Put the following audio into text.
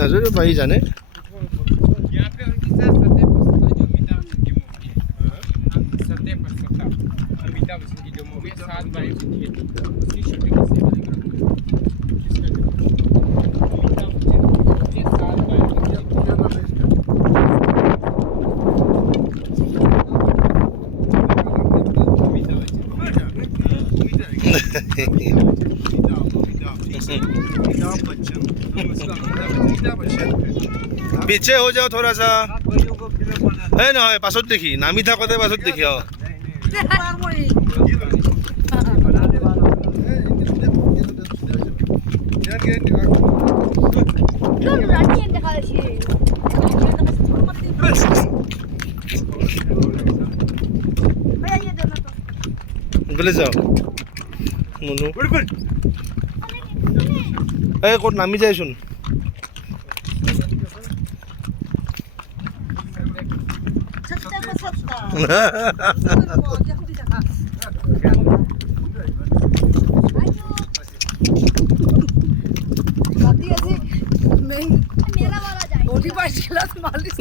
नजर भाई जाने यहाँ पे उनकी सर 70% जो अमिताभ बच्चन की मूवी है, 70% अमिताभ बच्चन की जो मूवी है 7 बाई की उसकी शूटिंग इसी में अमिताभ बच्चन की 7 बाई पीछे हो जाओ थोड़ा सा है ना है पासत देखी नामी था कते पासत देखी आओ গলে যাও মনু এই কোট নামি যাই শুন मेरा वाला जाए 40 मालिश